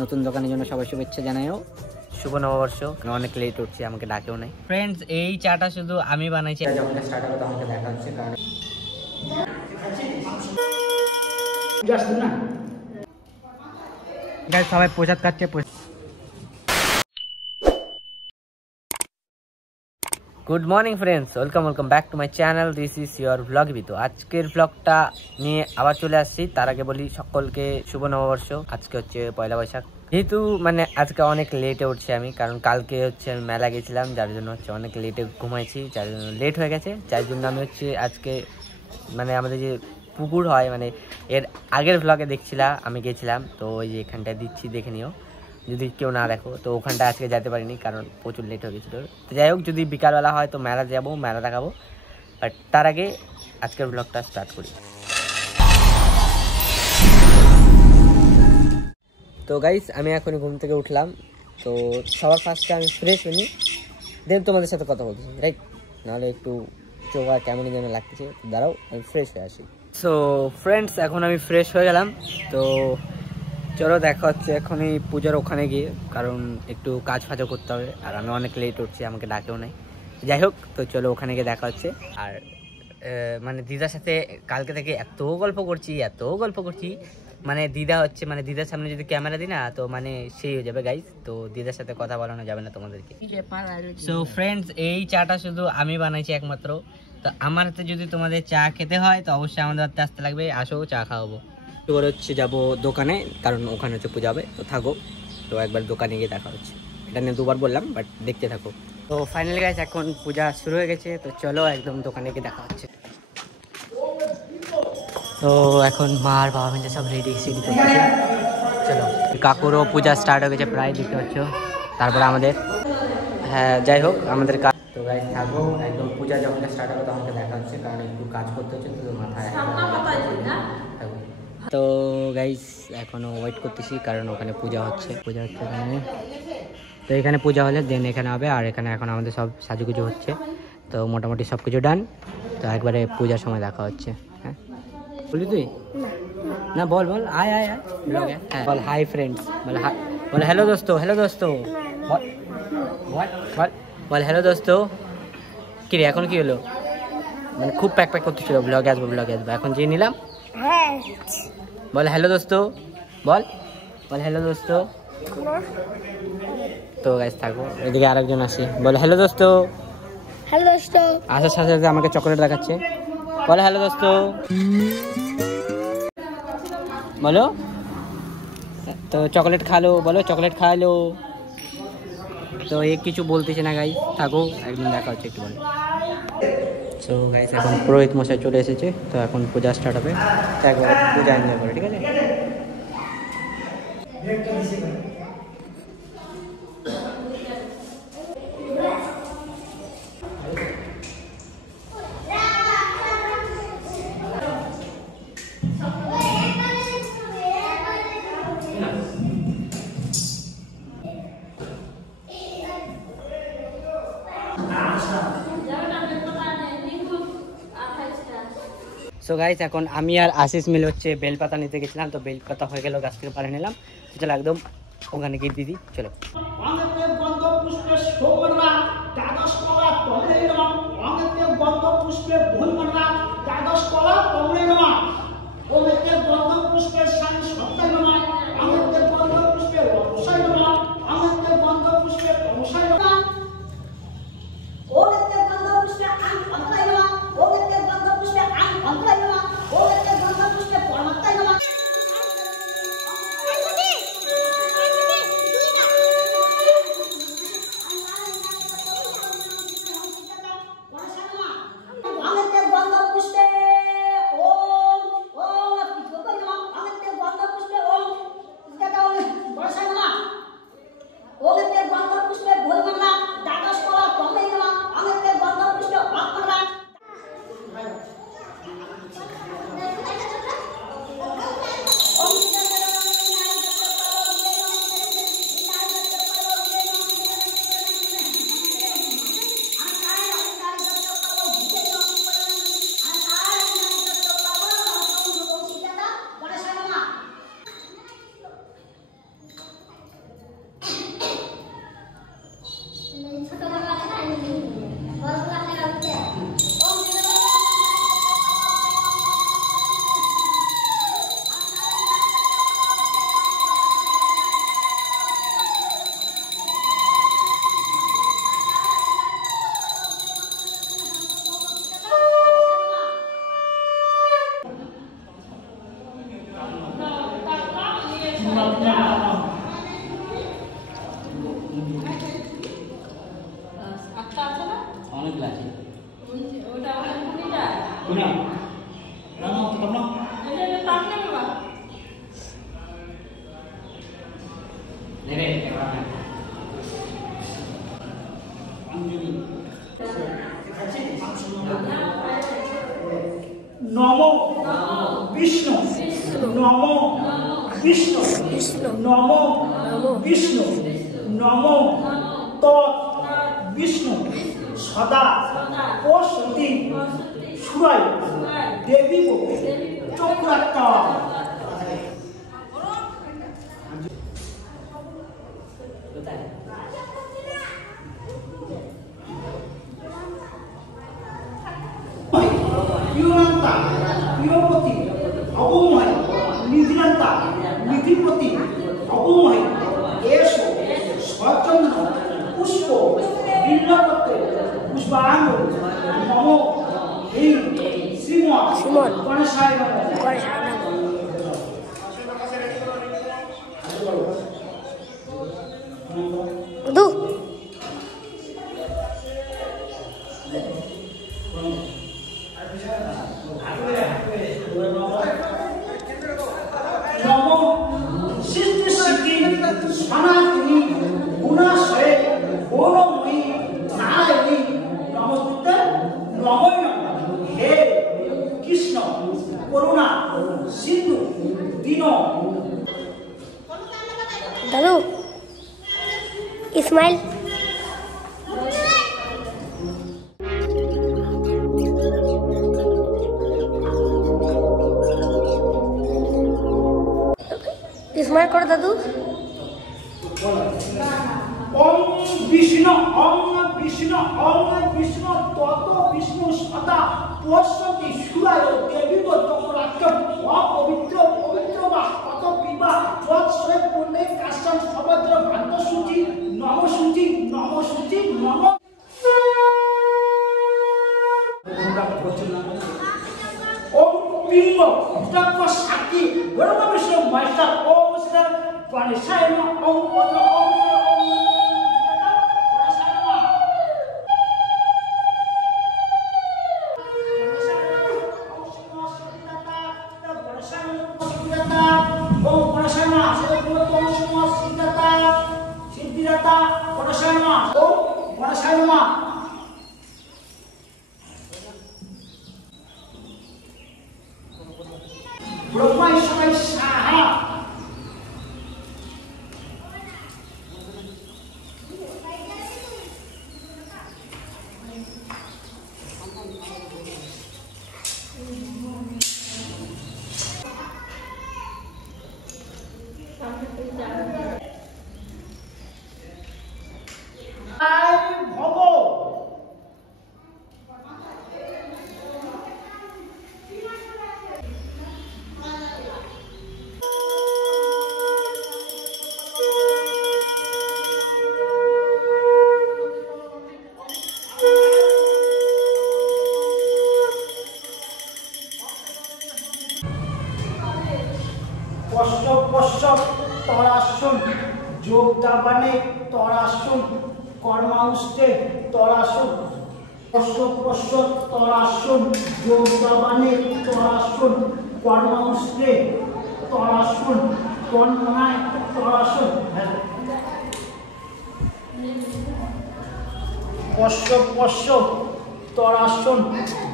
নতুন দোকানের জন্য সবাই শুভেচ্ছা জানাইও। শুভ নববর্ষ। অনেক লেট উঠছি, আমাকে ডাকেও নাই। ফ্রেন্ডস, এই চাটা শুধু আমি বানাইছি। যখন স্টার্ট হবে তখন দেখা হচ্ছে, কারণ সবাই প্রসাদ খাচ্ছে। Good morning friends, welcome back to my channel. This is your blog ভিতো। আজকের ব্লগটা নিয়ে আবার চলে আসছি। তার আগে বলি সকলকে শুভ নববর্ষ। আজকে হচ্ছে পয়লা বৈশাখ। যেহেতু আজকে অনেক লেটে উঠছি আমি, কারণ কালকে হচ্ছে আমি মেলা গেছিলাম, যার জন্য হচ্ছে অনেক লেটে ঘুমাইছি, যার জন্য লেট হয়ে গেছে। যার জন্য আমি হচ্ছে আজকে আমাদের যে পুকুর হয়, এর আগের ব্লগে দেখছিলাম, আমি গেছিলাম, তো ওই যে এখানটায় দিচ্ছি, দেখে নিও যদি কেউ না দেখো। তো ওখানটা আজকে যেতে পারিনি, কারণ প্রচুর লেট হয়ে গেছিলো। তো যাই হোক, যদি বিকালবেলা হয় তো মেলা যাবো, মেলা দেখাবো। বাট তার আগে আজকের ব্লগটা স্টার্ট করি। তো গাইস, আমি এখনই ঘুম থেকে উঠলাম। তো সবার ফার্স্টে আমি ফ্রেশ হইনি, দেন তোমাদের সাথে কথা বলতেছি, রাইট? নাহলে একটু চোখা কেমনই যেন লাগতেছে। দাঁড়াও, আমি ফ্রেশ হয়ে আসি। সো ফ্রেন্ডস, এখন আমি ফ্রেশ হয়ে গেলাম। তো চলো দেখা হচ্ছে এখনই পূজার ওখানে গিয়ে, কারণ একটু কাজ ফাজও করতে হবে, আর আমি অনেক লেট উঠছি, আমাকে ডাকেও নাই। যাই হোক, তো চলো ওখানে গিয়ে দেখা হচ্ছে। আর দিদার সাথে কালকে থেকে এত গল্প করছি দিদা হচ্ছে দিদার সামনে যদি ক্যামেরা দিই না, তো সেই হয়ে যাবে গাইস। তো দিদার সাথে কথা বলানো যাবে না তোমাদেরকে। সো ফ্রেন্ডস, এই চাটা শুধু আমি বানাইছি একমাত্র। তো আমার হাতে যদি তোমাদের চা খেতে হয় তো অবশ্যই আমাদের হাতে আসতে লাগবে। আসো, চা খাওয়াবো। এবার হচ্ছে যাবো দোকানে, কারণ ওখানে হচ্ছে পূজা হবে। তো থাকো, তো একবার দোকানে গিয়ে দেখা হচ্ছে। এটা নিয়ে দুবার বললাম, বাট দেখতে থাকো। তো ফাইনালি গাইস, এখন পূজা শুরু হয়ে গেছে। তো চলো একদম দোকানে গিয়ে দেখা হচ্ছে। তো এখন মা আর বাবা মিলে সব রেডি করতেছে। চলো, কাকুরও পূজা স্টার্ট হয়ে গেছে প্রায়, দেখতে পাচ্ছ। তারপরে আমাদের, হ্যাঁ যাই হোক, আমাদের কাজ। তো গাইস থাকো, একদম পূজা যখন স্টার্ট হবে তখন দেখা হচ্ছে, কারণ একটু কাজ করতে হচ্ছে, তো মাথায়। তো গাইস এখনো ওয়েট করতেছি, কারণ ওখানে পূজা হচ্ছে এখানে। তো এখানে পূজা হলে দেন এখানে হবে, আর এখানে এখন আমাদের সব সাজুগুজু হচ্ছে। তো মোটামুটি সব কিছু ডান। তো একবারে পূজার সময় দেখা হচ্ছে। হ্যাঁ বলি তুই না, বল আয় ব্লগে। হ্যাঁ বল হাই ফ্রেন্ডস, বল হ্যালো দোস্ত, বল হ্যালো দোস্ত। কি রে, এখন কি হলো? খুব প্যাক করতেছিল, ব্লগে আসবো। এখন যেয়ে নিলাম। বল হ্যালো দোস্ত, বল হ্যালো দোস্ত। তো গাইস থাকো, এদিকে আরেকজন আসি। বল হ্যালো দোস্ত। আসার সাথে সাথে আমাকে চকলেট দেখাচ্ছে। বলো হ্যালো দোস্ত, বলো। তো চকলেট খালো, বলো চকলেট খাইলো। তো এ কিছু বলতেছে না গাইস, থাকো একদিন দেখা হচ্ছে একটু বলে। সো গাইস, এখন পুরোহিত মশাই চলে এসেছে। তো এখন পূজা স্টার্ট হবে, তো একবার পূজা এনজয় করে, ঠিক আছে? সো গাইস, এখন আমি আর আশিস মিলে হচ্ছে বেলপাতা নিতে গেছিলাম। তো বেলপাতা হয়ে গেল, গাছ থেকে পাড়ে নিলাম। চলো একদম ওখানে গিয়ে দিদি, চলো। নম বিষ্ণু নম বিষ্ণু নম বিষ্ণু নম তৎ বিষ্ণু সদা প্রসতি সুরায় দেবী চক্রাত্মা। প্রিয়ন্তা প্রিয়পতি অবময় নিধিনন্তা নিধিপতি অবময় এসো সচন্দ্র পুষ্প বিল্লপত্র পুষ্পাঙ্গ নম এই শ্রীমৎ গণেশায় নমঃ। সনাতনী গুণাশয়ে গৌরময়ী নারায়ণী নমস্তে নমঃ। হে কৃষ্ণ করুণা সিন্ধু দীন। দাদু ইসমাইল ইসমাইল করো দাদু। ওম বিষ্ণু ওম বিষ্ণু ওম বিষ্ণু তত বিষ্ণু সদা পশ্যতি সুরায় দেবী চক্রাত্ম অপবিত্র পবিত্র বা কত বিবা যৎসয়ে পুণ্যে কাশ্যম সভদ্র ভান্ত সূচি নম সূচি নম সূচি নম। ওম পিঙ্গ তত্ত্ব সাক্ষী ব্রহ্ম বিষ্ণু মহেশ্বর ওম শ্রী গণেশায় নমঃ। ওম পদ্ম ওম সিদ্ধিদাতা গণেশায় নমঃ। ওম গণেশায় নমঃ। ব্রহ্মা ঈশ্বর সাহা ভব পশ্চ তরাসুন যোগ দাবানে তরাসুন কর্মাউষ্টে তরাসুন পশ্চ তরাসুন যোগ দাবানে তরাসুন কর্মাউষ্টে তরাসুন কর্মনায় তরাসুন। পশ্চ তরাসুন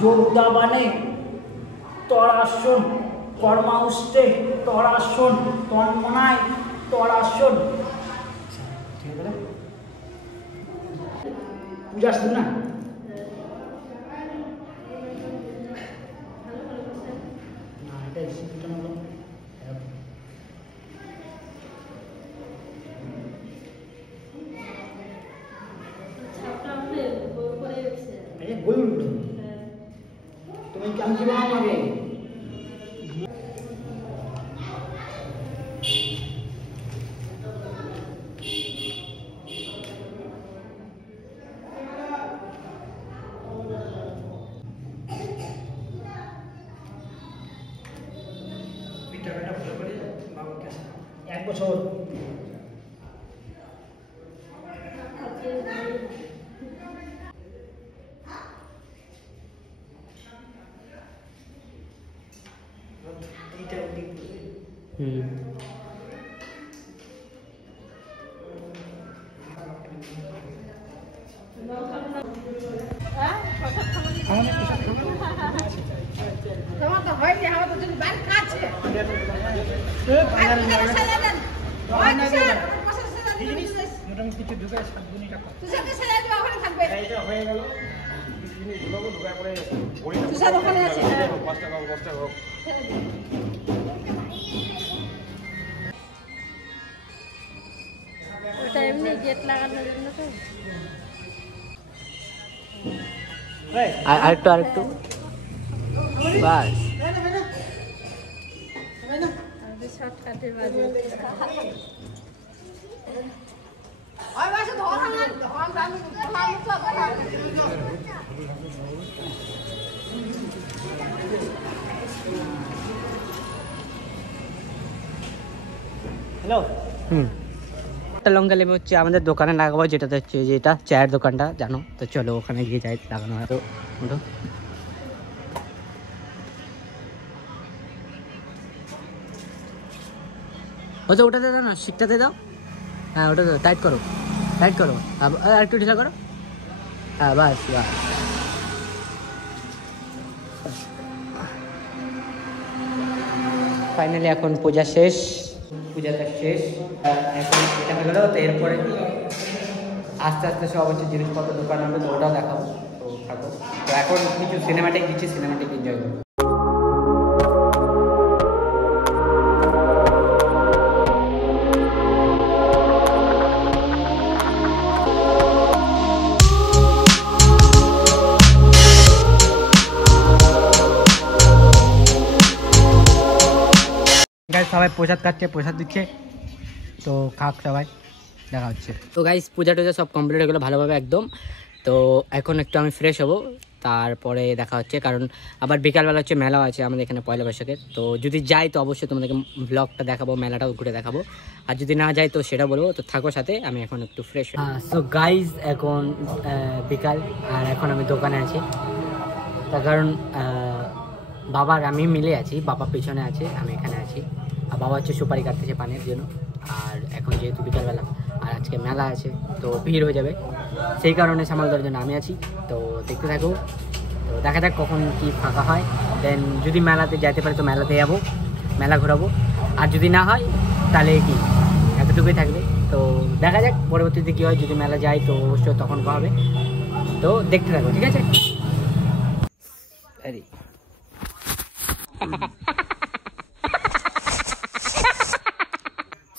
যোগ দাবানে তরাসুন কর্মাউষ্টে তরাসুন তন্মনায় তরাসুন। পূজা শুরু না তুমি কেমন কি বানাবে? ওটা এমনি গেট লাগানোর জন্য তো। আরেকটু আরেকটু বাস। শর্টকাটে বাজে হ্যালো একটা লঙ্কা লেবু হচ্ছে আমাদের দোকানে লাগাবো, যেটাতে হচ্ছে যেটা চায়ের দোকানটা জানো তো, চলো ওখানে গিয়ে যাই লাগানো হয়। তো ওঠো। ওটা ওটাতে দাও না, শিকটাতে দাও। হ্যাঁ ওটাতে দাও, টাইট করো টাইট করো, আর একটু ঢিলা করো। হ্যাঁ বাস বাস। ফাইনালি এখন পূজা শেষ, পূজাটা শেষ। এখন এটা হয়ে গেলো, তো এরপরে কি আস্তে আস্তে সব হচ্ছে জিনিসপত্র দোকান হবে, তো ওটাও দেখাবো। তো থাকো, তো এখন কিছু সিনেমাটিক দিচ্ছি, সিনেমাটিক এনজয় করবো। সবাই প্রসাদ খাচ্ছে, প্রসাদ দিচ্ছে, তো খাক সবাই, দেখা হচ্ছে। তো গাইস পূজা টুজা সব কমপ্লিট হয়ে গেলো ভালোভাবে একদম। তো এখন একটু আমি ফ্রেশ হবো, তারপরে দেখা হচ্ছে, কারণ আবার বিকালবেলা হচ্ছে মেলাও আছে আমাদের এখানে পয়লা বৈশাখের। তো যদি যাই তো অবশ্যই তোমাদেরকে ব্লগটা দেখাবো, মেলাটাও ঘুরে দেখাবো, আর যদি না যাই তো সেটা বলবো। তো থাকো সাথে, আমি এখন একটু ফ্রেশ। সো গাইস এখন বিকাল, আর এখন আমি দোকানে আছি, তার কারণ বাবার আমি মিলে আছি, বাবা পেছনে আছে, আমি এখানে আছি, আর বাবা হচ্ছে সুপারি কাটতেছে পানের জন্য। আর এখন যেহেতু বিকালবেলা আর আজকে মেলা আছে, তো ভিড় হয়ে যাবে, সেই কারণে সামাল দেওয়ার জন্য আমি আছি। তো দেখতে থাকো, তো দেখা যাক কখন কি ফাঁকা হয়। দেন যদি মেলাতে যেতে পারি তো মেলাতে যাবো, মেলা ঘোরাবো, আর যদি না হয় তাহলে কি এতটুকুই থাকবে। তো দেখা যাক পরবর্তীতে কী হয়, যদি মেলা যাই তো অবশ্যই তখন হবে। তো দেখতে থাকো, ঠিক আছে।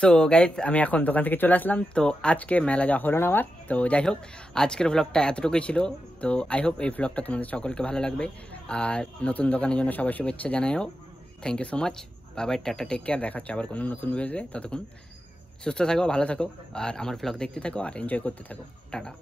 সো গাইজ আমি এখন দোকান থেকে চলে আসলাম। তো আজকে মেলা যাওয়া হলো না আমার, তো যাই হোক আজকের ভ্লগটা এতটুকুই ছিল। তো আই হোপ এই ভ্লগটা তোমাদের সকলকে ভালো লাগবে, আর নতুন দোকানের জন্য সবাই শুভেচ্ছা জানাইও। Thank you so much, bye bye, tata, take care, দেখা হচ্ছে আবার কোনো নতুন ভিডিওতে। ততক্ষণ সুস্থ থাকো, ভালো থাকো, আর আমার ভ্লগ দেখতে থাকো আর এনজয় করতে থাকো। টাটা।